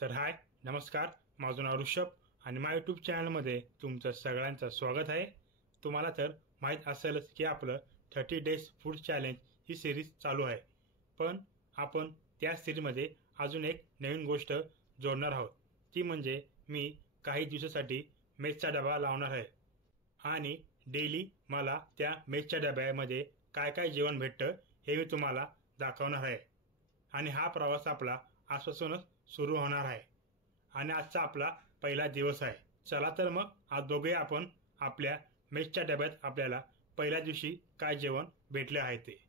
तर हाय नमस्कार, माझं नाव ऋषभ आणि माझ्या यूट्यूब चॅनलमध्ये तुमचं सगळ्यांचं स्वागत आहे। तुम्हाला तर माहीत असेलच की आपलं 30 डेज फूड चॅलेंज ही सिरीज चालू आहे, पण आपण त्या सिरीजमध्ये अजून एक नवीन गोष्ट जोडणार आहोत। ती म्हणजे मी काही दिवसासाठी मेसचा डबा लावणार आहे आणि डेली मला त्या मेसच्या डब्यामध्ये काय काय जेवण भेटतं हे मी तुम्हाला दाखवणार आहे। आणि हा प्रवास आपला आजपासूनच सुरू होणार आहे आणि आजचा आपला पहिला दिवस आहे। चला तर मग आज बघूया आपण आपल्या मेसच्या डब्यात आपल्याला पहिल्या दिवशी काय जेवण भेटले आहे ते।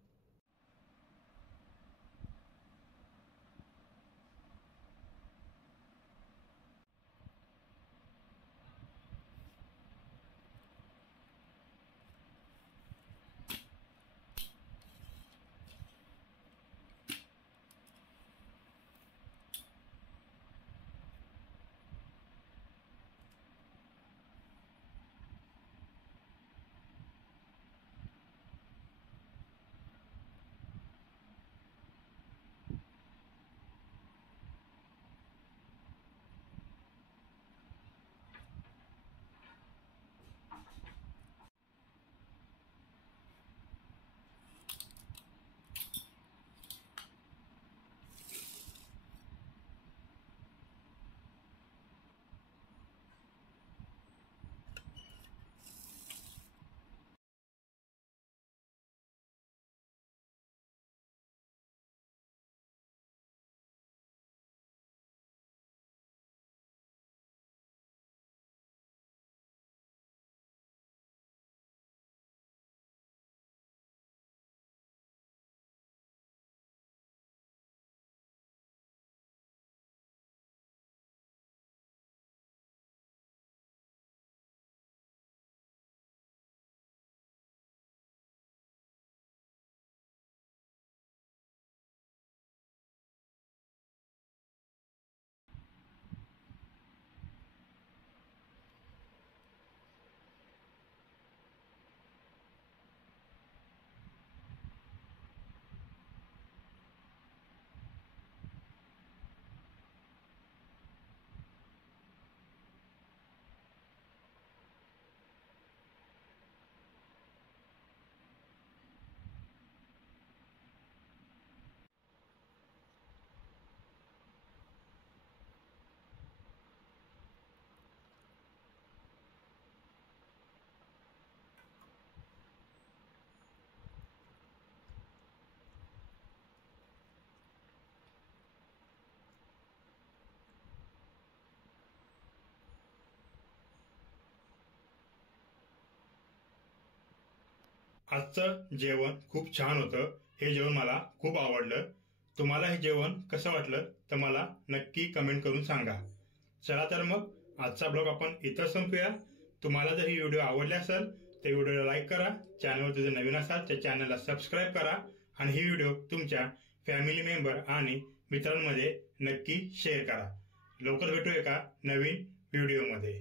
आजचं जेवण खूप छान होतं। हे जेवण मला खूप आवडलं। तुम्हाला हे जेवण कसं वाटलं तर मला नक्की कमेंट करून सांगा। चला तर मग आजचा ब्लॉग आपण इथं संपूया। तुम्हाला जर ही व्हिडिओ आवडली असेल तर व्हिडिओला लाईक करा, चॅनलवर जर नवीन असाल तर चॅनलला सबस्क्राईब करा आणि ही व्हिडिओ तुमच्या फॅमिली मेंबर आणि मित्रांमध्ये नक्की शेअर करा। लवकर भेटू एका नवीन व्हिडिओमध्ये।